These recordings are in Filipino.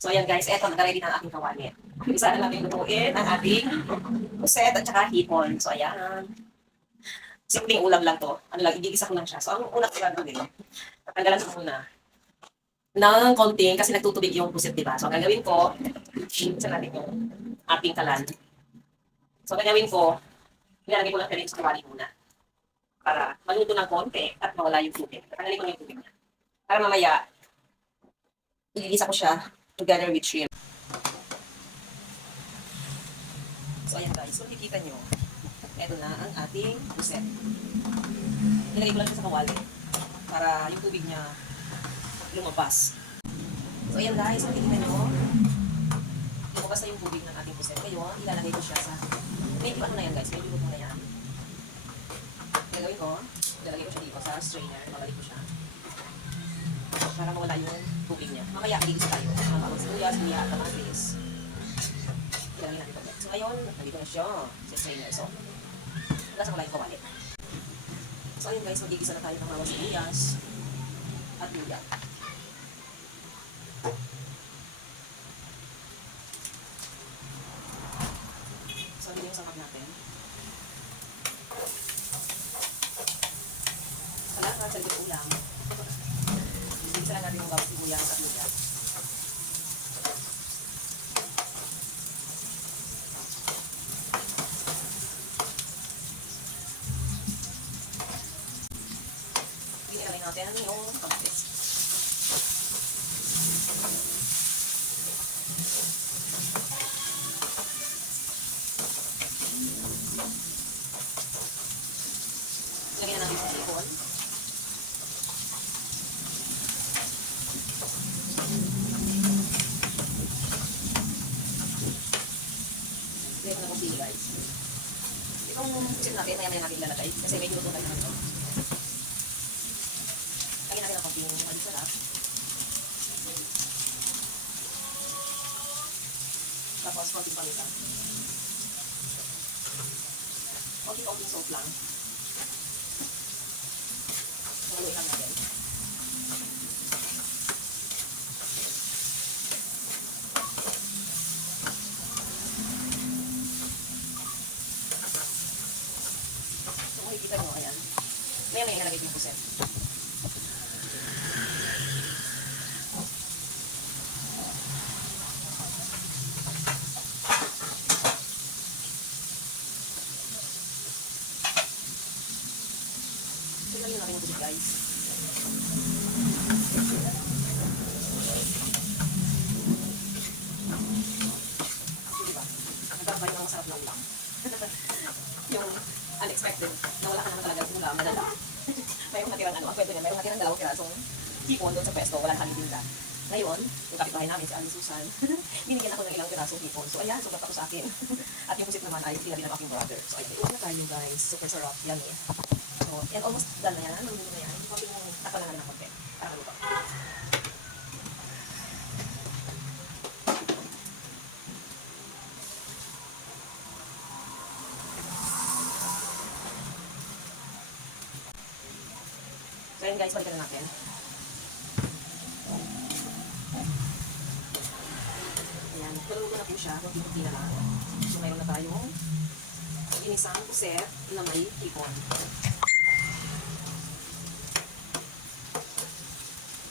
So ayan guys, eto nag-ready na ang ating kawali. Isa na natin lutuin ang ating puset at saka hipon. So ayan. Simpleng ulam lang to. Ano lang, igigisa ko lang siya. So ang una ko gagawin, tatanggalan ko muna ng konting kasi nagtutubig yung puset, di ba? So ang gagawin ko, isa natin yung ating kalan. So ang gagawin ko, nilalagay ko lang rin sa kawali muna para maluto ng konti at mawala yung tubig. Tatanggalin ko na yung tubig niya. Para mamaya, igigisa ko siya together with shrimp. So ayan guys, so nakikita nyo, eto na ang ating puset. Nilagay ko lang siya sa kawali para yung tubig niya lumabas. So ayan guys, nakikita nyo, lumabas na yung tubig ng ating puset. Ngayon, ilalagay ko siya sa, medyo ano na yan guys, medyo luto na yan. Gagawin ko, ilalagay ko siya dito sa strainer, mabalik ko siya. Para mawala yung tubig niya. Mamaya, igigisa tayo. Mga bawang sibuyas, luya, kamatis. Ilalagay natin ito. So ngayon, nandito na siya sa strainer. So, nasa wala yung kawali. So ayun guys, magigisa na tayo ng bawang sibuyas at luya. So, hindi yung sangkap natin. Salamat sa likod ulam. Igigisa lang natin yung bawang sibuyas at luya. Ilalagay natin yung kamatis. Lagyan na natin sa hipon. Lagyan ko na kong guys. Itong pusit natin, maya-maya natin ilalagay. Kasi medyo luto tayo naman ito. Lagyan natin ang konting mali sarap. Tapos konting paminta. Konting salt lang. Haluin lang natin. So makikita nyo, ayan. Maya-maya ilalagay ko yung puset. Tignan nyo natin yung pusit guys. Diba? Nagkakabay ng masarap na ulam. Yung unexpected, na wala ka naman talaga sa ulam, nadala. Mayroong natirang ano, ang kwento niya, mayroong natirang 2 pirasong hipon doon sa pwesto, wala na kami tinda. Ngayon, yung kapitbahay namin, si Aling Susan, binigyan ako ng ilang pirasong hipon. So ayan, sugat ako sa akin. At yung pusit naman ay sinabi ng aking brother. So ayan, iwan na tayo guys. Super sarap, yummy. So, and almost done na yan. Naluluto na yan. Hindi ko yung tapalangan ng konti. Para maluto. So ayan guys, balikan na natin. Ayan, naluluto na po siya. Kunti-kunti na lang. So mayroon na tayong ginisang puset na may hipon.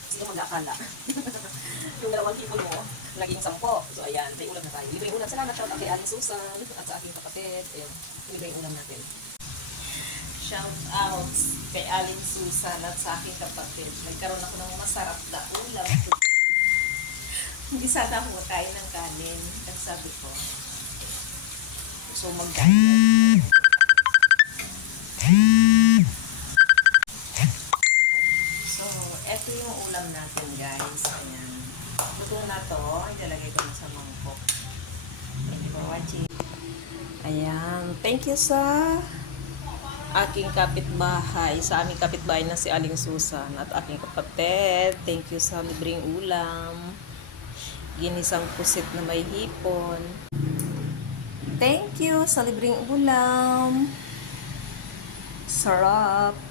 Sino mag-aakala? Yung 2 hipon mo, naging 10. So ayan, may ulam na tayo. Libreng ulam. Salamat shout out kay Aling Susan at sa aking kapatid. Ayan, libreng ulam natin. Shout out kay Aling Susan at sa aking kapatid. Nagkaroon ako ng masarap na ulam today. Hindi sana ako makain ng kanin. Ang sabi ko, gusto mag-diet. So, eto yung ulam natin guys. Ayan. Luto na to. Ilalagay ko na sa mangkok. Thank you for watching. Ayan. Thank you sa aking kapitbahay, sa aming kapitbahay na si Aling Susan at aking kapatid. Thank you sa libreng ulam. Ginisang pusit na may hipon. Thank you sa libreng ulam. Sarap.